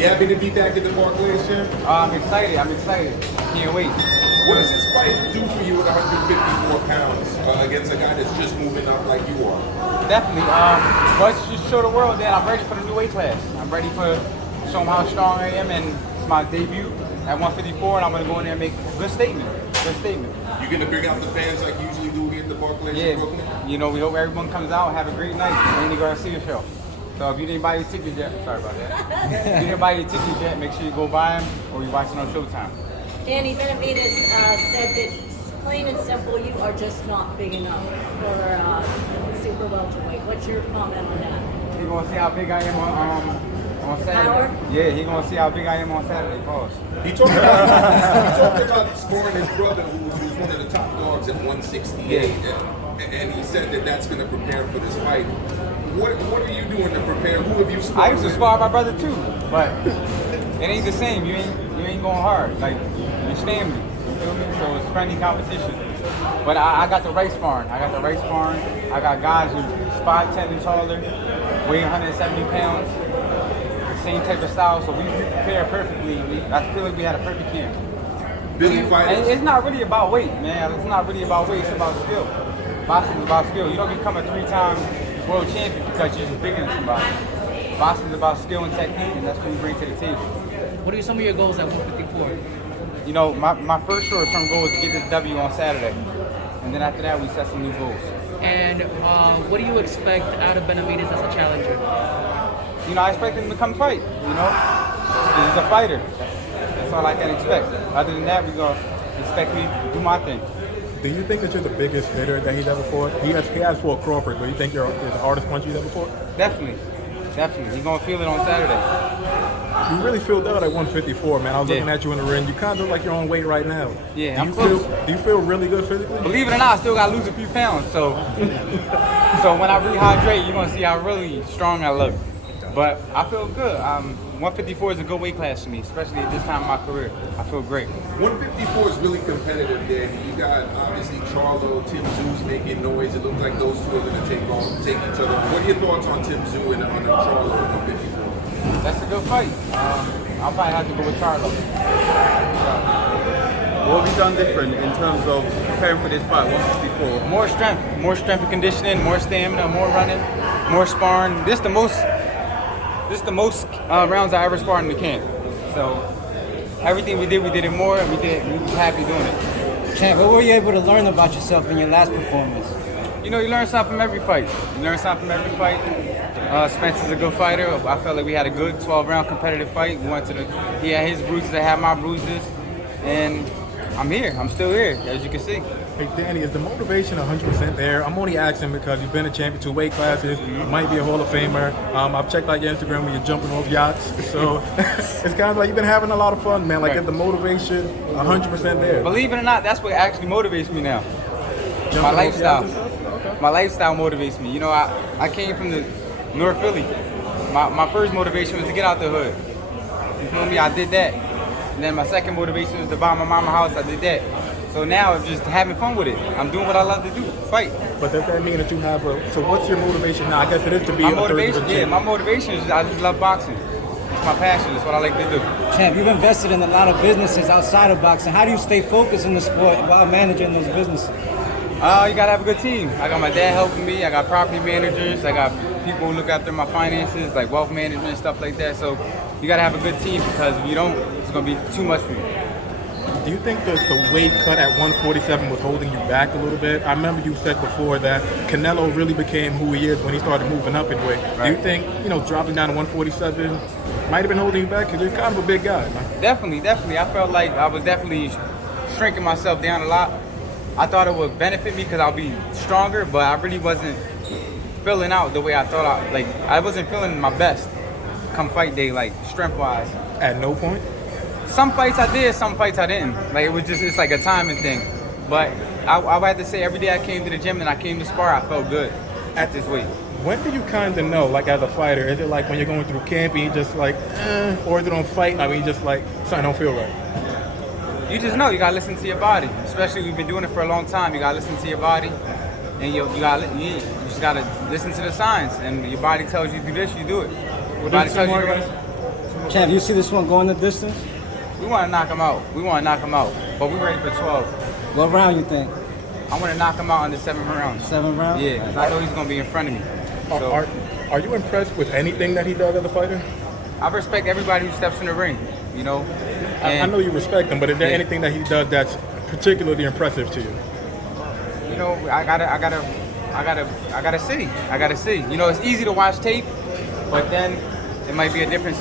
You happy to be back at the Barclays Gym? I'm excited. Can't wait. What does this fight do for you at 154 pounds against a guy that's just moving up like you are? Definitely. But it's just show the world that I'm ready for the new weight class. I'm ready for show them how strong I am, and it's my debut at 154, and I'm gonna go in there and make a good statement. You're gonna bring out the fans like you usually do here at the Barclays in Brooklyn? You know, we hope everyone comes out, have a great night. The Garcia show. So if you didn't buy your tickets yet, sorry about that. If you didn't buy your tickets yet, make sure you go buy them, or you're watching on Showtime. Danny, Benavidez said that plain and simple, you are just not big enough for super welterweight. What's your comment on that? He's gonna see how big I am on Saturday. Power? Yeah, he's gonna see how big I am on Saturday. Pause. He talked about scoring his brother, who's one of the top dogs at 168, and he said that that's going to prepare for this fight. What are you doing to prepare? Who have you scored? I used to spar my brother too, but it ain't the same. You ain't going hard. Like you're family. You feel me? So it's friendly competition. But I got the right sparring. I got guys who 5'10" and taller, weigh 170 pounds. Same type of style, so we prepare perfectly. I feel like we had a perfect camp. Billy fighters. And it's not really about weight, man. It's not really about weight. It's about skill. Boxing is about skill. You don't become a 3-time world champion because you're just bigger than somebody. Boxing is about skill and technique, and that's what you bring to the table. What are some of your goals at 154? You know, my first short-term goal is to get this W on Saturday, and then after that, we set some new goals. And what do you expect out of Benavidez as a challenger? You know, I expect him to come fight, you know? He's a fighter. That's all I can expect. Other than that, we're going to expect me to do my thing. Do you think that you're the biggest hitter that he's ever fought? He has fought Crawford, but you think you're the hardest puncher he's ever fought? Definitely. He's going to feel it on Saturday. You really filled out at 154, man. I was looking at you in the ring. You kind of look like you're on weight right now. Yeah, do you feel really good physically? Believe it or not, I still got to lose a few pounds. So when I rehydrate, you're going to see how really strong I look. But I feel good. 154 is a good weight class for me, especially at this time in my career. I feel great. 154 is really competitive, Danny. You got obviously Charlo, Tim Tszyu making noise. It looks like those two are going to take each other. What are your thoughts on Tim Tszyu and on Charlo at 154? That's a good fight. I'll probably have to go with Charlo. What have you done different in terms of preparing for this fight, 154? More strength and conditioning, more stamina, more running, more sparring. This is the most rounds I ever sparred in the camp. So everything we did it more, and we were happy doing it. Champ, what were you able to learn about yourself in your last performance? You know, you learn something from every fight. Spencer's a good fighter. I felt like we had a good 12-round competitive fight. He had his bruises, I had my bruises, and I'm here. I'm still here, as you can see. Hey, Danny, is the motivation 100% there? I'm only asking because you've been a champion 2 weight classes. You might be a Hall of Famer. I've checked out your Instagram when you're jumping off yachts. So it's kind of like you've been having a lot of fun, man. Like, is the motivation 100% there? Believe it or not, that's what actually motivates me now. Jumping My off lifestyle. yachts and stuff? Okay. My lifestyle motivates me. You know, I came from the North Philly. My first motivation was to get out the hood. You feel me? I did that. And then my second motivation was to buy my mama house. I did that. So now I'm just having fun with it. I'm doing what I love to do, fight. But does that mean that you have so what's your motivation now? I guess it is to be my motivation is I just love boxing. It's my passion. It's what I like to do. Champ, you've invested in a lot of businesses outside of boxing. How do you stay focused in the sport while managing those businesses? You gotta have a good team. I got my dad helping me. I got property managers. I got people who look after my finances, like wealth management and stuff like that. So you gotta have a good team because if you don't, it's gonna be too much for you. Do you think that the weight cut at 147 was holding you back a little bit? I remember you said before that Canelo really became who he is when he started moving up in weight. Right. Do you think, dropping down to 147 might have been holding you back? Because you're kind of a big guy, man. Definitely. I felt like I was definitely shrinking myself down a lot. I thought it would benefit me because I'll be stronger, but I really wasn't filling out the way I thought I wasn't feeling my best come fight day, like strength-wise. At no point? Some fights I did, some fights I didn't. Like it's like a timing thing. But I would have to say every day I came to the gym and I came to spar, I felt good at this weight. When do you kind of know, like as a fighter, is it like when you're going through camp and you just like, or is it on fight night when you just like, something don't feel right? You just know, you gotta listen to your body. Especially we've been doing it for a long time, you gotta listen to your body. And you just gotta listen to the signs. And your body tells you to do this, you do it. We'll do two more, guys. Champ, you see this one going the distance? We want to knock him out. We want to knock him out. But we're ready for 12. What round you think? I want to knock him out in the 7th round. 7th round? Yeah, because I know he's going to be in front of me. So Are you impressed with anything that he does as a fighter? I respect everybody who steps in the ring, you know. I know you respect him, but is there Yeah. anything that he does that's particularly impressive to you? You know, I gotta see. I gotta see. You know, it's easy to watch tape, but then it might be a different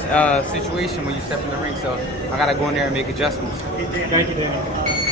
situation when you step in the ring. So I gotta go in there and make adjustments. Thank you, Danny.